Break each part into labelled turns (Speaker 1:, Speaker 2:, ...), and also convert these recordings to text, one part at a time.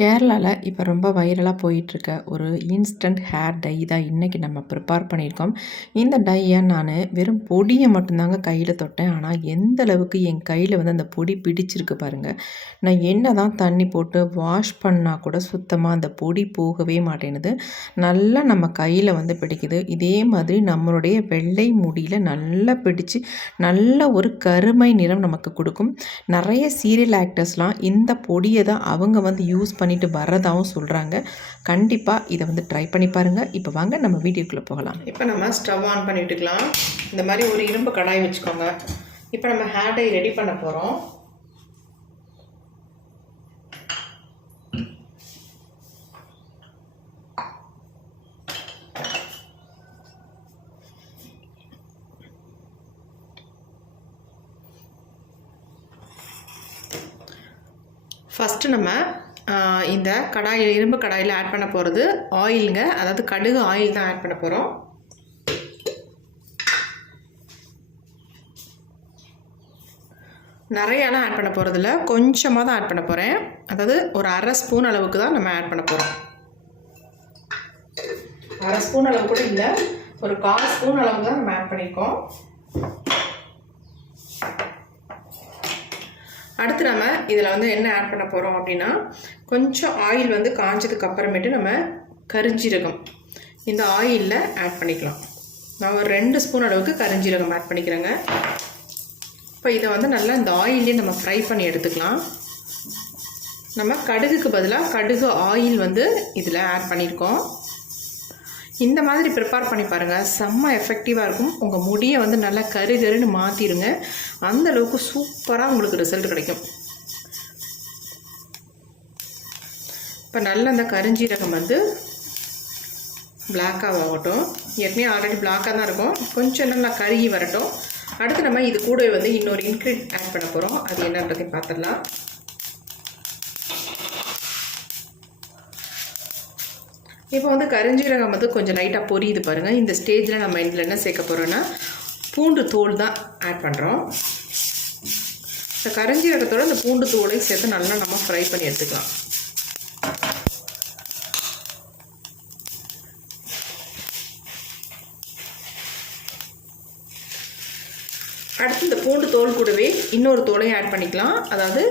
Speaker 1: கேரளாவில் இப்போ ரொம்ப வைரலாக போயிட்டுருக்க ஒரு இன்ஸ்டன்ட் ஹேர் டை தான் இன்றைக்கி நம்ம ப்ரிப்பேர் பண்ணியிருக்கோம். இந்த டையை நான் வெறும் பொடியை மட்டும்தாங்க கையில் தொட்டேன். ஆனால் எந்த அளவுக்கு என் கையில் வந்து அந்த பொடி பிடிச்சிருக்கு பாருங்கள் நான் என்ன தான் தண்ணி போட்டு வாஷ் பண்ணால் கூட சுத்தமாக அந்த பொடி போகவே மாட்டேனுது நல்லா நம்ம கையில் வந்து பிடிக்குது. இதே மாதிரி நம்மளுடைய வெள்ளை முடியில் நல்லா பிடிச்சு நல்ல ஒரு கருமை நிறம் நமக்கு கொடுக்கும். நிறைய சீரியல் ஆக்டர்ஸ்லாம் இந்த பொடியை தான் அவங்க வந்து யூஸ் பண்ணி பண்ணிட்டு வர்றதாகவும் சொல்கிறாங்க கண்டிப்பாக இதை வந்து ட்ரை பண்ணி பாருங்கள் இப்போ வாங்க நம்ம வீடியோக்குள்ளே போகலாம்.
Speaker 2: இப்போ நம்ம ஸ்டவ் ஆன் பண்ணிட்டுக்கலாம் இந்த மாதிரி ஒரு இரும்பு கடாய் வச்சுக்கோங்க. இப்போ நம்ம ஹேர் டை ரெடி பண்ண போகிறோம் ஃபஸ்ட்டு நம்ம இந்த கடாயில் இரும்பு கடாயில் ஆட் பண்ண போகிறது ஆயிலுங்க அதாவது கடுகு ஆயில் தான் ஆட் பண்ண போகிறோம் நிறையாலாம் ஆட் பண்ண போகிறதில்ல கொஞ்சமாக தான் ஆட் பண்ண போகிறேன் அதாவது ஒரு அரை ஸ்பூன் அளவுக்கு தான் நம்ம ஆட் பண்ண போகிறோம் அரை ஸ்பூன் அளவு கூட இல்லை. ஒரு கால் ஸ்பூன் அளவு தான் நம்ம ஆட் பண்ணியிருக்கோம் அடுத்து நம்ம இதில் வந்து என்ன ஆட் பண்ண போகிறோம் அப்படின்னா கொஞ்சம் ஆயில் வந்து காஞ்சதுக்கு அப்புறமேட்டு நம்ம கரிஞ்சீரகம். இந்த ஆயிலில் ஆட் பண்ணிக்கலாம். நான் ஒரு ரெண்டு ஸ்பூன் அளவுக்கு கரிஞ்சீரகம் ஆட் பண்ணிக்கிறேங்க. இப்போ இதை வந்து நல்லா இந்த ஆயிலே நம்ம ஃப்ரை பண்ணி எடுத்துக்கலாம். நம்ம கடுகுக்கு பதிலாக கடுகு ஆயில் வந்து இதில் ஆட் பண்ணியிருக்கோம் இந்த மாதிரி ப்ரிப்பேர் பண்ணி பாருங்கள் செம்ம எஃபெக்டிவாக இருக்கும். உங்கள் முடியை வந்து நல்லா கரு கருன்னு மாற்றிடுங்க அந்த அளவுக்கு சூப்பராக உங்களுக்கு ரிசல்ட் கிடைக்கும். இப்போ நல்ல அந்த கருஞ்சீரகம் வந்து பிளாக்காக ஆகட்டும். ஏற்கனவே ஆல்ரெடி பிளாக்காக தான் இருக்கும். கொஞ்சம் நல்லா கருகி வரட்டும். அடுத்து நம்ம இது கூட வந்து இன்னொரு இன்க்ரீட் ஆட் பண்ண போகிறோம் அது என்னன்றதையும் பார்த்துடலாம். இப்போ வந்து கரிஞ்சீரகம் வந்து கொஞ்சம் லைட்டாக பொரியுது பாருங்கள் இந்த ஸ்டேஜில் நம்ம இதில் என்ன சேர்க்க போகிறோன்னா பூண்டு தோல் தான் ஆட் பண்ணுறோம் இந்த கரிஞ்சீரகத்தோடு இந்த பூண்டு தோலையும் சேர்த்து நல்லா நம்ம ஃப்ரை பண்ணி எடுத்துக்கலாம். அடுத்து இந்த பூண்டு தோல் கூடவே இன்னொரு தோலையும் ஆட் பண்ணிக்கலாம். அதாவது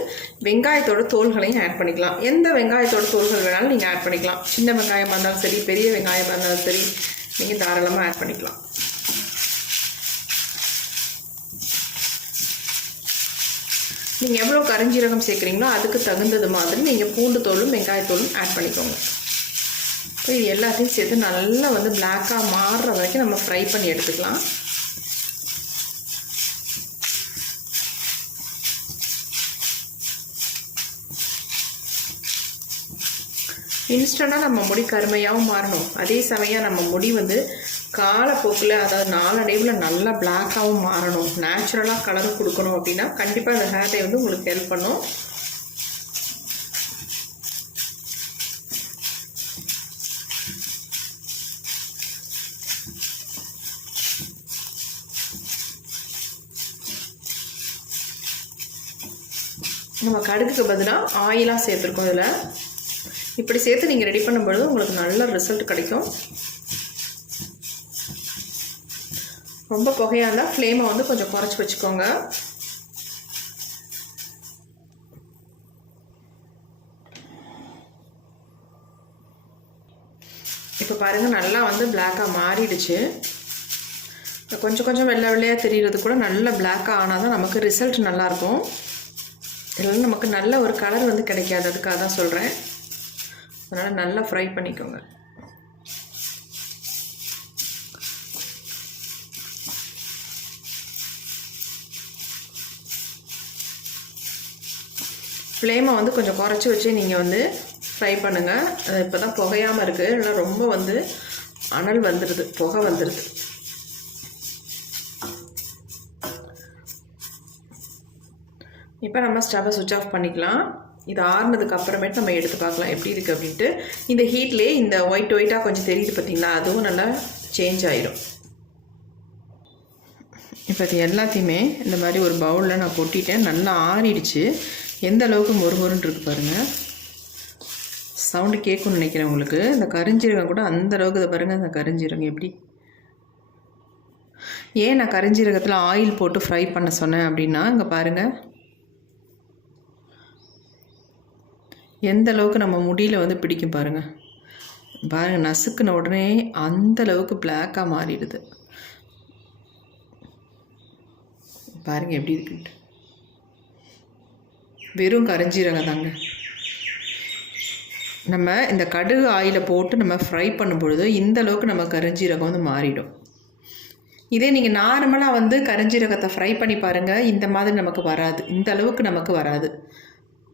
Speaker 2: வெங்காயத்தோட தோல்களையும் ஆட் பண்ணிக்கலாம். எந்த வெங்காயத்தோட தோல்கள் வேணாலும் நீங்கள் ஆட் பண்ணிக்கலாம். சின்ன வெங்காயமாக இருந்தாலும் சரி பெரிய வெங்காயமாக இருந்தாலும் சரி நீங்கள் தாராளமாக ஆட் பண்ணிக்கலாம். நீங்கள் எவ்வளோ கரிஞ்சீரகம் சேர்க்குறீங்களோ அதுக்கு தகுந்தது மாதிரி நீங்கள் பூண்டு தோலும் வெங்காயத்தோலும் ஆட் பண்ணிக்கோங்க. இப்போ இது எல்லாத்தையும் சேர்த்து நல்லா வந்து பிளாக்காக மாறுற வரைக்கும் நம்ம ஃப்ரை பண்ணி எடுத்துக்கலாம். இன்ஸ்டண்ட்டாக நம்ம முடி கருமையாகவும் மாறணும். அதே சமயம் நம்ம முடி வந்து காலப்போக்கில் அதாவது நாளடைவில் நல்லா பிளாக்காகவும் மாறணும். நேச்சுரலாக கலர் கொடுக்கணும் அப்படின்னா கண்டிப்பாக இந்த ஹேர் டை வந்து உங்களுக்கு ஹெல்ப் பண்ணும். நம்ம கடுகுக்கு பதிலாக ஆயிலாக சேர்த்துருக்கோம் இதில். இப்படி சேர்த்து நீங்கள் ரெடி பண்ணும்பொழுது உங்களுக்கு நல்ல ரிசல்ட் கிடைக்கும். ரொம்ப புகையாக இருந்தால் ஃப்ளேமை வந்து கொஞ்சம் குறைச்சி வச்சுக்கோங்க. இப்போ பாருங்கள் நல்லா வந்து பிளாக்காக மாறிடுச்சு. கொஞ்சம் கொஞ்சம் வெள்ளை வெள்ளையாக தெரிகிறது கூட நல்ல பிளாக்காக ஆனால் தான் நமக்கு ரிசல்ட் நல்லாயிருக்கும் இல்லைன்னா நமக்கு நல்ல ஒரு கலர் வந்து கிடைக்காது. அதுக்காக தான் சொல்கிறேன் அதனால் நல்லா ஃப்ரை பண்ணிக்கோங்க. ஃப்ளேமை வந்து கொஞ்சம் குறைச்சி வச்சு நீங்கள் வந்து ஃப்ரை பண்ணுங்கள் இப்போ தான் புகையாமல் இருக்குது இல்லை ரொம்ப வந்து அனல் வந்துடுது புகை வந்துடுது இப்போ நம்ம ஸ்டவ்வை சுவிட்ச் ஆஃப் பண்ணிக்கலாம். இது ஆறுனதுக்கு அப்புறமேட்டு நம்ம எடுத்து பார்க்கலாம் எப்படி இருக்குது அப்படின்ட்டு. இந்த ஹீட்லேயே இந்த ஒயிட் ஒயிட்டாக கொஞ்சம் தெரியுது பார்த்திங்களா? அதுவும் நல்லா சேஞ்ச் ஆயிடும் இப்போ இது எல்லாத்தையுமே இந்த மாதிரி ஒரு பவுலில் நான் கொட்டிட்டேன். நல்லா ஆறிடுச்சு. எந்த அளவுக்கு மொறுமொறுன்னு இருக்கு பாருங்கள் சவுண்டு கேட்கும்னு நினைக்கிறேன் உங்களுக்கு. இந்த கரிஞ்சீரகம் கூட அந்த அளவுக்கு இதை பாருங்கள் அந்த கரிஞ்சீரகம் எப்படி? ஏன் நான் கரிஞ்சீரகத்தில் ஆயில் போட்டு ஃப்ரை பண்ண சொன்னேன் அப்படின்னா இங்கே பாருங்கள் எந்த அளவுக்கு நம்ம முடியில் வந்து பிடிக்கும் பாருங்கள் பாருங்கள் நசுக்குன உடனே அந்த அளவுக்கு பிளாக்காக மாறிடுது. பாருங்கள் எப்படி இருக்குன்ட்டு வெறும் கரிஞ்சீரகம் தாங்க. நம்ம இந்த கடுகு ஆயிலை போட்டு நம்ம ஃப்ரை பண்ணும் பொழுது இந்த அளவுக்கு நம்ம கரிஞ்சீரகம் வந்து மாறிடும். இதே நீங்கள் நார்மலாக வந்து கரிஞ்சீரகத்தை ஃப்ரை பண்ணி பாருங்கள் இந்த மாதிரி நமக்கு வராது. இந்த அளவுக்கு நமக்கு வராது.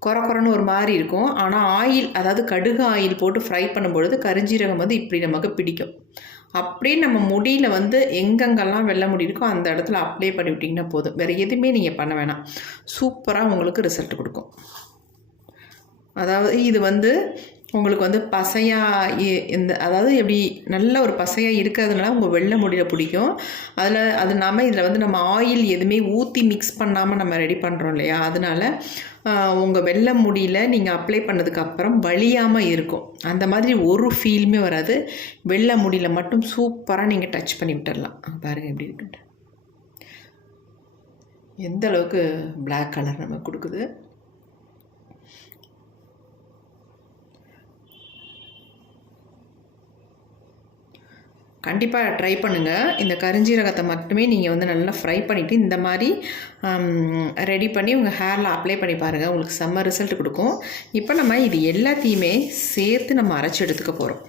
Speaker 2: குறை குறைன்னு ஒரு மாதிரி இருக்கும். ஆனால் ஆயில் அதாவது கடுகு ஆயில் போட்டு ஃப்ரை பண்ணும்பொழுது கரிஞ்சீரகம் வந்து இப்படி நமக்கு பிடிக்கும். அப்படியே நம்ம முடியில் வந்து எங்கெங்கெல்லாம் வெள்ளை முடி இருக்கோ அந்த இடத்துல அப்ளை பண்ணி விட்டிங்கன்னா போதும். வேறு எதுவுமே நீங்கள் பண்ண வேணாம். சூப்பராக உங்களுக்கு ரிசல்ட் கொடுக்கும். அதாவது இது வந்து உங்களுக்கு வந்து பசையாக இந்த அதாவது எப்படி நல்ல ஒரு பசையாக இருக்கிறதுனால உங்கள் வெள்ளை முடியில் பிடிக்கும். அதில் அது இல்லாமல் இதில் வந்து நம்ம ஆயில் எதுவுமே ஊற்றி மிக்ஸ் பண்ணாமல் நம்ம ரெடி பண்ணுறோம் இல்லையா? அதனால் உங்கள் வெள்ளை முடியில் நீங்கள் அப்ளை பண்ணதுக்கப்புறம் வலியாமல் இருக்கும். அந்த மாதிரி ஒரு ஃபீலுமே வராது. வெள்ளை முடியில் மட்டும் சூப்பராக நீங்கள் டச் பண்ணி விட்டுடலாம் பாருங்கள் எப்படி இருக்குன்ட்டு. எந்த அளவுக்கு பிளாக் கலர் நம்ம கொடுக்குது. கண்டிப்பாக ட்ரை பண்ணுங்கள் இந்த கருஞ்சீரகத்தை மட்டுமே நீங்கள் வந்து நல்லா ஃப்ரை பண்ணிவிட்டு இந்த மாதிரி ரெடி பண்ணி உங்கள் ஹேரில் அப்ளை பண்ணி பாருங்கள் உங்களுக்கு செம்ம ரிசல்ட் கொடுக்கும். இப்போ நம்ம இது எல்லாத்தையுமே சேர்த்து நம்ம அரைச்சி எடுத்துக்க போகிறோம்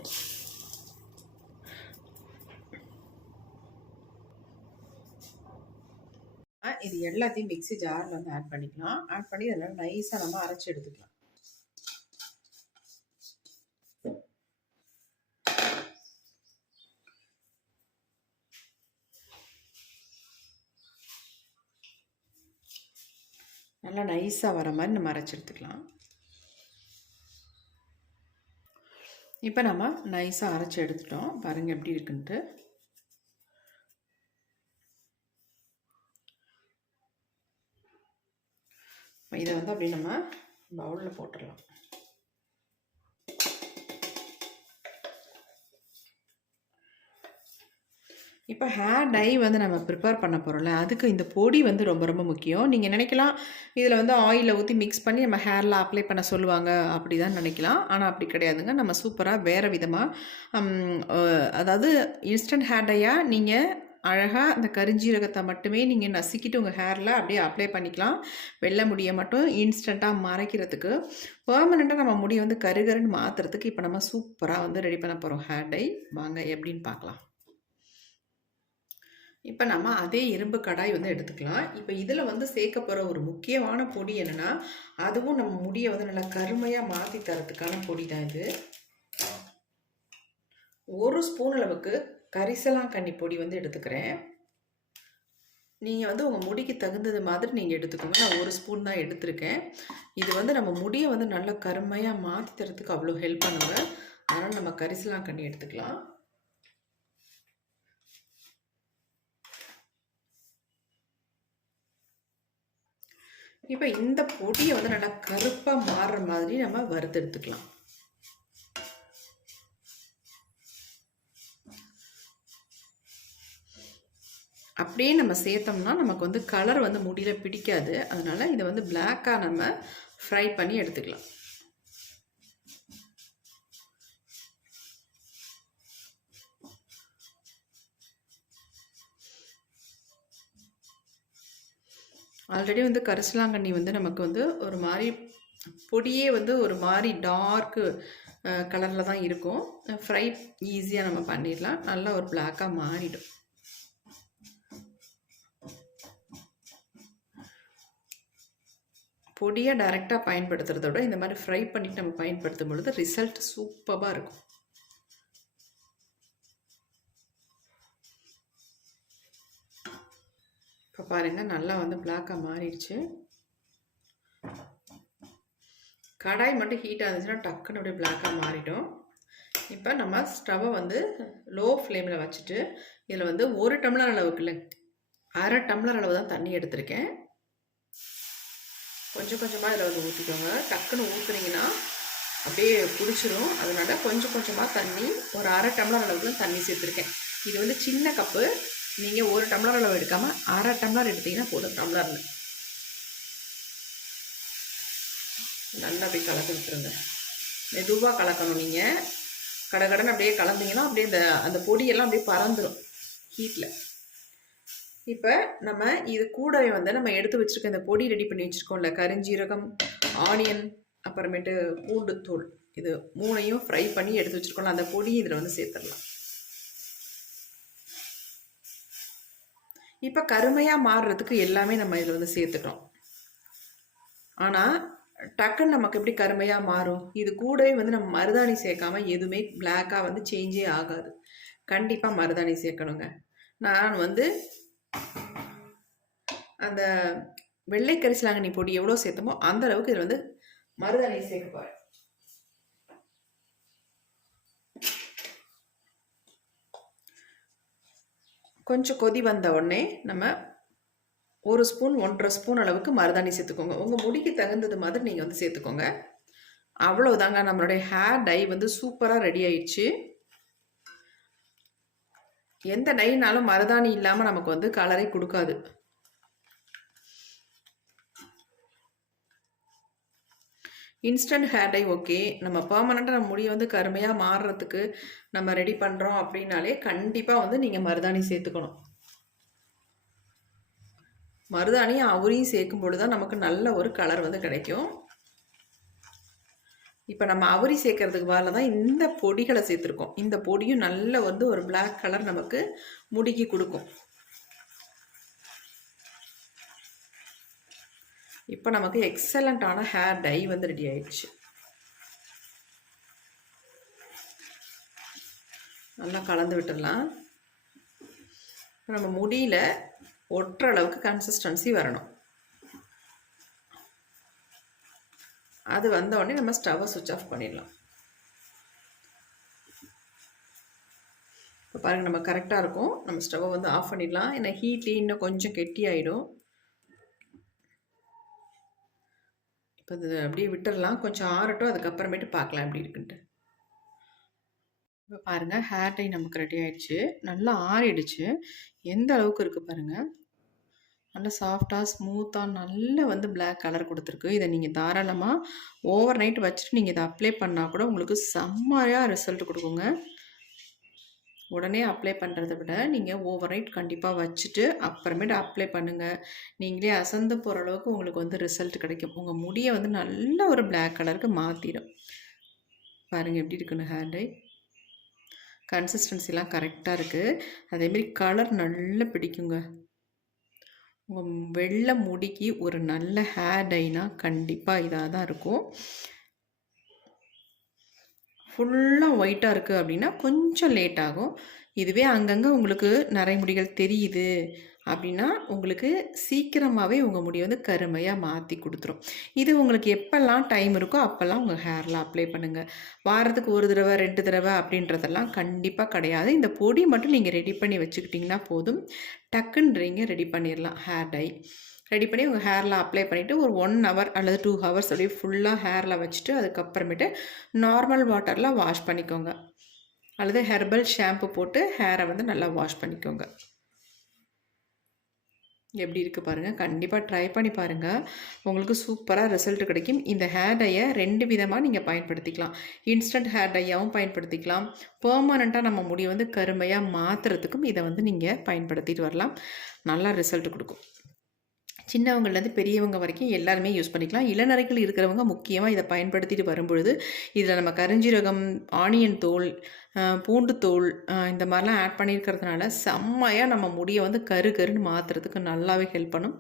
Speaker 2: இது எல்லாத்தையும் மிக்ஸி ஜாரில் வந்து ஆட் பண்ணிக்கலாம். ஆட் பண்ணி அதெல்லாம் நைஸாக நம்ம அரைச்சி எடுத்துக்கலாம். நல்லா நைஸாக வர மாதிரி நம்ம அரைச்சி எடுத்துக்கலாம். இப்போ நம்ம நைஸாக அரைச்சி எடுத்துட்டோம். பாருங்கள் எப்படி இருக்குன்ட்டு. இதை வந்து அப்படி நம்ம பவுலில் போட்டுடலாம். இப்போ ஹேர் டை வந்து நம்ம ப்ரிப்பேர் பண்ண போகிறோம்ல அதுக்கு இந்த பொடி வந்து ரொம்ப ரொம்ப முக்கியம். நீங்கள் நினைக்கலாம் இதில் வந்து ஆயிலை ஊற்றி மிக்ஸ் பண்ணி நம்ம ஹேரில் அப்ளை பண்ண சொல்லுவாங்க அப்படி தான் நினைக்கலாம். ஆனால் அப்படி கிடையாதுங்க. நம்ம சூப்பராக வேறு விதமாக அதாவது இன்ஸ்டன்ட் ஹேர் டையாக நீங்கள் அழகாக அந்த கரிஞ்சீரகத்தை மட்டுமே நீங்கள் நசுக்கிட்டு உங்கள் ஹேரில் அப்படியே அப்ளை பண்ணிக்கலாம். வெள்ளை முடியை மட்டும் இன்ஸ்டண்ட்டாக மறைக்கிறதுக்கு. பர்மனெண்ட்டாக நம்ம முடியை வந்து கருகருன்னு மாற்றுறதுக்கு இப்போ நம்ம சூப்பராக வந்து ரெடி பண்ண போகிறோம் ஹேர் டை வாங்க எப்படின்னு பார்க்கலாம். இப்போ நம்ம அதே இரும்பு கடாய் வந்து எடுத்துக்கலாம். இப்போ இதில் வந்து சேர்க்க போகிற ஒரு முக்கியமான பொடி என்னென்னா அதுவும் நம்ம முடியை வந்து நல்லா கருமையாக மாற்றி தரத்துக்கான பொடி தான் இது. ஒரு ஸ்பூன் அளவுக்கு கரிசலாங்கண்ணி பொடி வந்து எடுத்துக்கிறேன். நீங்கள் வந்து உங்கள் முடிக்கு தகுந்தது மாதிரி நீங்கள் எடுத்துக்கோங்க. நான் ஒரு ஸ்பூன் தான் எடுத்திருக்கேன். இது வந்து நம்ம முடியை வந்து நல்லா கருமையாக மாற்றி தரத்துக்கு அவ்வளோ ஹெல்ப் பண்ணுங்க அதனால் நம்ம கரிசலாங்கண்ணி எடுத்துக்கலாம். இப்போ இந்த பொடியை வந்து நல்லா கருப்பாக மாறுற மாதிரி நம்ம வறுத்தெடுத்துக்கலாம் அப்படியே நம்ம சேர்த்தோம்னா நமக்கு வந்து கலர் வந்து முடியில் பிடிக்காது. அதனால் இதை வந்து பிளாக்காக நம்ம ஃப்ரை பண்ணி எடுத்துக்கலாம். ஆல்ரெடி வந்து கரிசலாங்கண்ணி வந்து நமக்கு வந்து ஒரு மாதிரி பொடியே வந்து ஒரு மாதிரி டார்க்கு கலரில் தான் இருக்கும். ஃப்ரை ஈஸியாக நம்ம பண்ணிடலாம். நல்லா ஒரு பிளாக்காக மாறிடும். பொடியை டைரெக்டாக பயன்படுத்துகிறத விட இந்த மாதிரி ஃப்ரை பண்ணிட்டு நம்ம பயன்படுத்தும் பொழுது ரிசல்ட் சூப்பராக இருக்கும். பாருங்கள் நல்லா வந்து பிளாக்காக மாறிடுச்சு. கடாய் மட்டும் ஹீட்டாக இருந்துச்சுன்னா டக்குன்னு அப்படியே பிளாக்காக மாறிடும். இப்போ நம்ம ஸ்டவ்வை வந்து லோ ஃப்ளேமில் வச்சுட்டு இதில் வந்து ஒரு டம்ளர் அளவுக்கு இல்லை அரை டம்ளர் அளவு தான் தண்ணி எடுத்திருக்கேன். கொஞ்சம் கொஞ்சமாக இதில் வந்து ஊற்றிக்கோங்க டக்குன்னு ஊற்றுனீங்கன்னா அப்படியே பிடிச்சிரும் அதனால கொஞ்சம் கொஞ்சமாக தண்ணி ஒரு அரை டம்ளர் அளவுக்கு தான் தண்ணி சேர்த்துருக்கேன். இது வந்து சின்ன கப்பு நீங்கள் ஒரு டம்ளர் அளவு எடுக்காமல் அரை டம்ளர் எடுத்தீங்கன்னா போதும் டம்ளர்னு. நல்லா அப்படியே கலக்க விட்டுருங்க. மெதுவாக கலக்கணும் நீங்கள் கடகடன்னு அப்படியே கலந்தீங்கன்னா அப்படியே இந்த அந்த பொடியெல்லாம் அப்படியே பறந்துடும் ஹீட்டில் இப்போ நம்ம இது கூடவே வந்து நம்ம எடுத்து வச்சுருக்க இந்த பொடி ரெடி பண்ணி வச்சுருக்கோம்ல கரிஞ்சீரகம் ஆனியன் அப்புறமேட்டு பூண்டுத்தூள் இது மூணையும் ஃப்ரை பண்ணி எடுத்து வச்சுருக்கோம்ல அந்த பொடியும் இதில் வந்து சேர்த்துடலாம். இப்போ கருமையாக மாறுறதுக்கு எல்லாமே நம்ம இதில் வந்து சேர்த்துட்டோம் ஆனால் டக்குன்னு நமக்கு எப்படி கருமையாக மாறும்? இது கூடவே வந்து நம்ம மருதாணி சேர்க்காம எதுவுமே பிளாக்காக வந்து சேஞ்சே ஆகாது. கண்டிப்பாக மருதாணி சேர்க்கணுங்க. நான் வந்து அந்த வெள்ளை கரிசலாங்கண்ணி பொடி எவ்வளோ சேர்த்தமோ அந்த அளவுக்கு இதில் வந்து மருதாணி சேர்க்க போகிறேன் கொஞ்சம் கொதி வந்த உடனே நம்ம ஒரு ஸ்பூன் ஒன்றரை ஸ்பூன் அளவுக்கு மருதாணி சேர்த்துக்கோங்க. உங்கள் முடிக்கு தகுந்தது மாதிரி நீங்கள் வந்து சேர்த்துக்கோங்க. அவ்வளோதாங்க நம்மளுடைய ஹேர் டை வந்து சூப்பராக ரெடி ஆயிடுச்சு. எந்த டைனாலும் மருதாணி இல்லாமல் நமக்கு வந்து கலரை கொடுக்காது. இன்ஸ்டன்ட் ஹேர் டை ஓகே நம்ம பர்மனெண்ட்டாக நம்ம முடியை வந்து கருமையாக மாறுறதுக்கு நம்ம ரெடி பண்ணுறோம் அப்படின்னாலே கண்டிப்பாக வந்து நீங்கள் மருதாணி சேர்த்துக்கணும். மருதாணி அவரையும் சேர்க்கும் பொழுது தான் நமக்கு நல்ல ஒரு கலர் வந்து கிடைக்கும். இப்போ நம்ம அவரி சேர்க்கறதுக்கு பதில் தான் இந்த பொடிகளை சேர்த்துருக்கோம். இந்த பொடியும் நல்ல வந்து ஒரு பிளாக் கலர் நமக்கு முடிக்கு கொடுக்கும். இப்போ நமக்கு எக்ஸலண்ட்டான ஹேர் டை வந்து ரெடி ஆயிடுச்சு. நல்லா கலந்து விட்டுடலாம். நம்ம முடியில் ஒட்டுற அளவுக்கு கன்சிஸ்டன்சி வரணும். அது வந்த உடனே நம்ம ஸ்டவ்வை சுவிட்ச் ஆஃப் பண்ணிடலாம். இப்போ பாருங்கள் நம்ம கரெக்டாக இருக்கும். நம்ம ஸ்டவ்வை வந்து ஆஃப் பண்ணிடலாம். ஏன்னா ஹீட்லேயே இன்னும் கொஞ்சம் கெட்டி ஆகிடும் இப்போ இது அப்படியே விட்டுடலாம் கொஞ்சம் ஆறட்டும் அதுக்கப்புறமேட்டு பார்க்கலாம் எப்படி இருக்குன்ட்டு. இப்போ பாருங்கள் ஹேர் டை நமக்கு ரெடி ஆயிடுச்சு. நல்லா ஆறிடுச்சு. எந்த அளவுக்கு இருக்குது பாருங்கள் நல்லா சாஃப்டாக ஸ்மூத்தாக நல்ல வந்து பிளாக் கலர் கொடுத்துருக்கு. இதை நீங்கள் தாராளமாக ஓவர் நைட் வச்சுட்டு நீங்கள் இதை அப்ளை பண்ணால் கூட உங்களுக்கு செம்மையாக ரிசல்ட் கொடுக்குங்க. உடனே அப்ளை பண்ணுறத விட நீங்கள் ஓவர் நைட் கண்டிப்பாக வச்சுட்டு அப்புறமேட்டு அப்ளை பண்ணுங்கள் நீங்களே அசந்து போகிற அளவுக்கு உங்களுக்கு வந்து ரிசல்ட் கிடைக்கும். உங்கள் முடியை வந்து நல்ல ஒரு பிளாக் கலருக்கு மாற்றிடும் பாருங்கள் எப்படி இருக்குன்னு ஹேர் டை கன்சிஸ்டன்சிலாம் கரெக்டாக இருக்குது அதேமாரி கலர் நல்லா பிடிக்குங்க. உங்கள் வெள்ளை முடிக்கு ஒரு நல்ல ஹேர் டைனால் கண்டிப்பாக இதாக தான் இருக்கும். ஃபுல்லாக ஒயிட்டாக இருக்குது அப்படின்னா கொஞ்சம் லேட் ஆகும். இதுவே அங்கங்கே உங்களுக்கு நரைமுடிகள் தெரியுது. அப்படின்னா உங்களுக்கு சீக்கிரமாகவே உங்கள் முடி வந்து கருமையாக மாற்றி கொடுத்துரும். இது உங்களுக்கு எப்போல்லாம் டைம் இருக்கோ அப்போல்லாம் உங்கள் ஹேரில் அப்ளை பண்ணுங்கள் வாரத்துக்கு ஒரு தடவை ரெண்டு தடவை அப்படின்றதெல்லாம் கண்டிப்பாக கிடையாது. இந்த பொடி மட்டும் நீங்கள் ரெடி பண்ணி வச்சுக்கிட்டிங்கன்னா போதும். டக்குன்றீங்க ரெடி பண்ணிடலாம் ஹேர் டை ரெடி பண்ணி உங்கள் ஹேரில் அப்ளை பண்ணிவிட்டு ஒரு ஒன் ஹவர் அல்லது டூ ஹவர்ஸ் அப்படியே ஃபுல்லாக ஹேரில் வச்சுட்டு அதுக்கப்புறமேட்டு நார்மல் வாட்டரில் வாஷ் பண்ணிக்கோங்க. அல்லது ஹெர்பல் ஷாம்பு போட்டு ஹேரை வந்து நல்லா வாஷ் பண்ணிக்கோங்க. எப்படி இருக்குது பாருங்கள் கண்டிப்பாக ட்ரை பண்ணி பாருங்கள் உங்களுக்கு சூப்பராக ரிசல்ட் கிடைக்கும். இந்த ஹேர் டையை ரெண்டு விதமாக நீங்கள் பயன்படுத்திக்கலாம். இன்ஸ்டன்ட் ஹேர் டையாகவும் பயன்படுத்திக்கலாம். பெர்மனண்ட்டாக நம்ம முடியை வந்து கருமையாக மாற்றுறதுக்கும் இதை வந்து நீங்கள் பயன்படுத்திட்டு வரலாம். நல்லா ரிசல்ட் கொடுக்கும். சின்னவங்கள்லேருந்து பெரியவங்க வரைக்கும் எல்லாருமே யூஸ் பண்ணிக்கலாம். இளநரைகள் இருக்கிறவங்க முக்கியமாக இதை பயன்படுத்திட்டு வரும்பொழுது இதில் நம்ம கரிஞ்சீரகம் ஆனியன் தோல் பூண்டு தோல் இந்த மாதிரிலாம் ஆட் பண்ணியிருக்கிறதுனால செம்மையாக நம்ம முடியை வந்து கரு கருன்னு மாற்றுறதுக்கு நல்லாவே ஹெல்ப் பண்ணும்.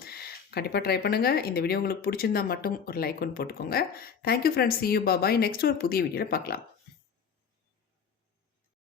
Speaker 2: கண்டிப்பாக ட்ரை பண்ணுங்கள் இந்த வீடியோ உங்களுக்கு பிடிச்சிருந்தா மட்டும் ஒரு லைக் ஒன்று போட்டுக்கோங்க. Thank you friends see you bye bye next ஒரு புதிய வீடியோவில் பார்க்கலாம்.